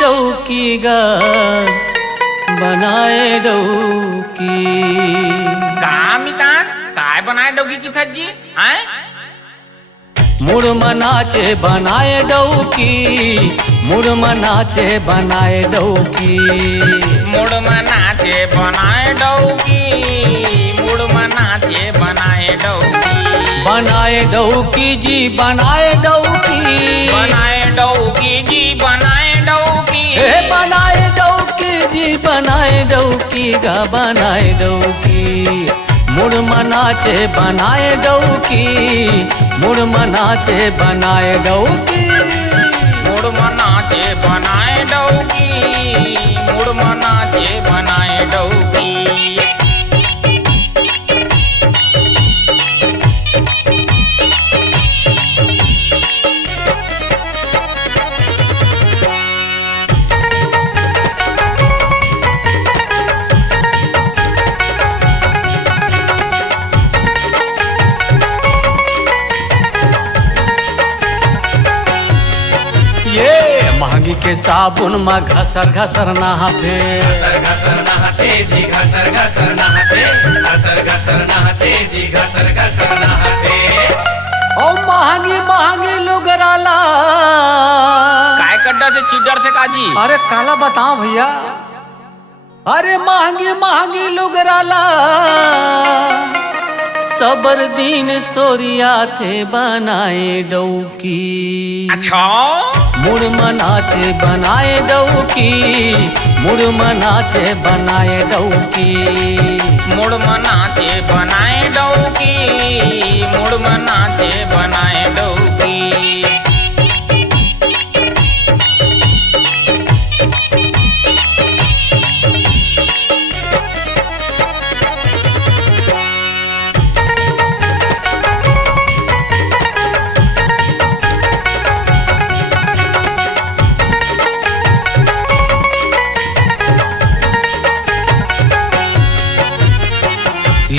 डौकी गा बनाए डौकी। का मितान काय बनाए डौकी की थज्जी आए मुड़मा नाचे बनाए डौकी, मुड़मा नाचे बनाए डौकी। मुड़मा नाचे बनाए डौकी, मुड़मा नाचे बनाए डौकी। बनाए डौकी जी बनाए डौकी, बनाए डौकी जी बनाए डौकी। बनाए डौकी जी बनाए डौकी गा बनाए डौकी। मुड़मा नाचे बनाए डौकी, मुड़मा नाचे बनाए डौकी। मुड़मा नाचे बनाए डौकी, मुड़मा नाचे बनाए डौकी। महंगी के साबुन में घसर घसर नहाते, घसर घसर नहाते जी घसर घसर नहाते, घसर घसर नहाते जी घसर घसर नहाते। और महंगी महंगी लुगराला काय कड्डा से चिड्डर से काजी। अरे काला बताओ भैया, अरे महंगी महंगी लुगराला सबर दिन सोरिया थे बनाए डौकी। अच्छा मुड़मा नाचे बनाए डौकी, मुड़मा नाचे बनाए डौकी। मुड़मा नाचे बनाए डौकी, मुड़मा नाचे बनाए डौकी।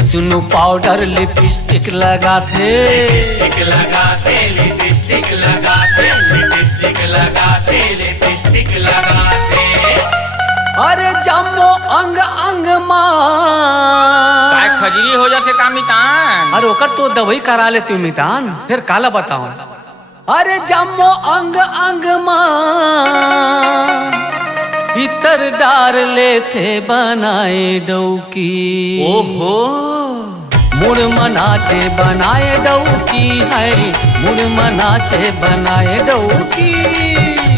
सुनो पाउडर लिपस्टिक लगाते, लिपस्टिक लगाते, लिपस्टिक लगाते, लिपस्टिक लगाते, लिपस्टिक लगाते। अरे जम्मो अंग अंग मां काय खजरी हो जाते का मितान। अरे ओकर तो दवाई करा लेती मितान, फिर काला बताओ। अरे जम्मो अंग अंग मां भीतर डार लेते बनाए डौकी। ओहो मुड़मा नाचे बनाए डौकी है, मुड़मा नाचे बनाए डौकी।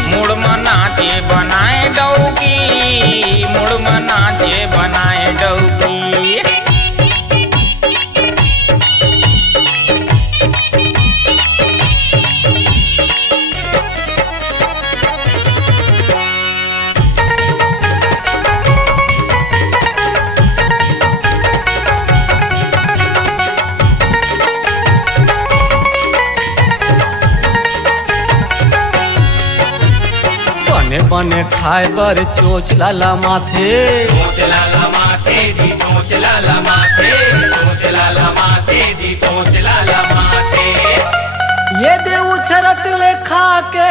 मुड़मा नाचे बनाए डौकी, मुड़मा नाचे बनाए डौकी। बने बने खाए बर चोच लाला माथे, चोच लाला माथे जी चोच लाला माथे, चोच लाला माथे जी चोच लाला माथे। ये दे उछरत ले खा के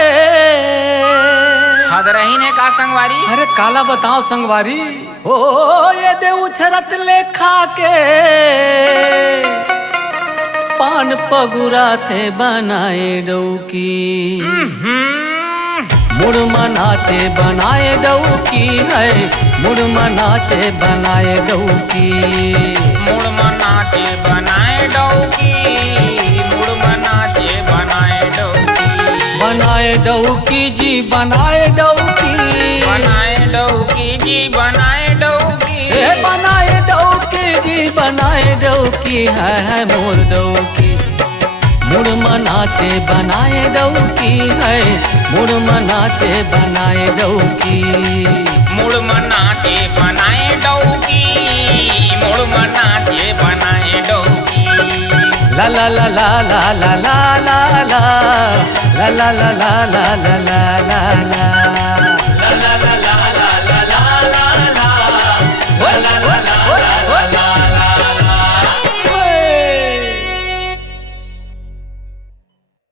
हद रही ने का संगवारी। अरे काला बताओ संगवारी। ओ ये दे उछरत ले खा के पान पगुरा थे बनाए डौकी। मुड़मा नाचे बनाए डौकी है, मुड़मा नाचे बनाए डौकी। मुड़मा नाचे बनाए डौकी, मुड़मा नाचे बनाए डौकी। बनाए डौकी जी बनाए डौकी, बनाए डौकी जी बनाए डौकी। बनाए डौकी जी बनाए डौकी है मोर डौकी। मुड़मा नाचे बनाए डौकी है, मुड़मा नाचे बनाए डौकी। मुड़मा नाचे बनाए डौकी, मुड़मा नाचे बनाए डौकी। ला ला ला ला ला ला ला ला ला ला ला ला ला ला ला ला ला।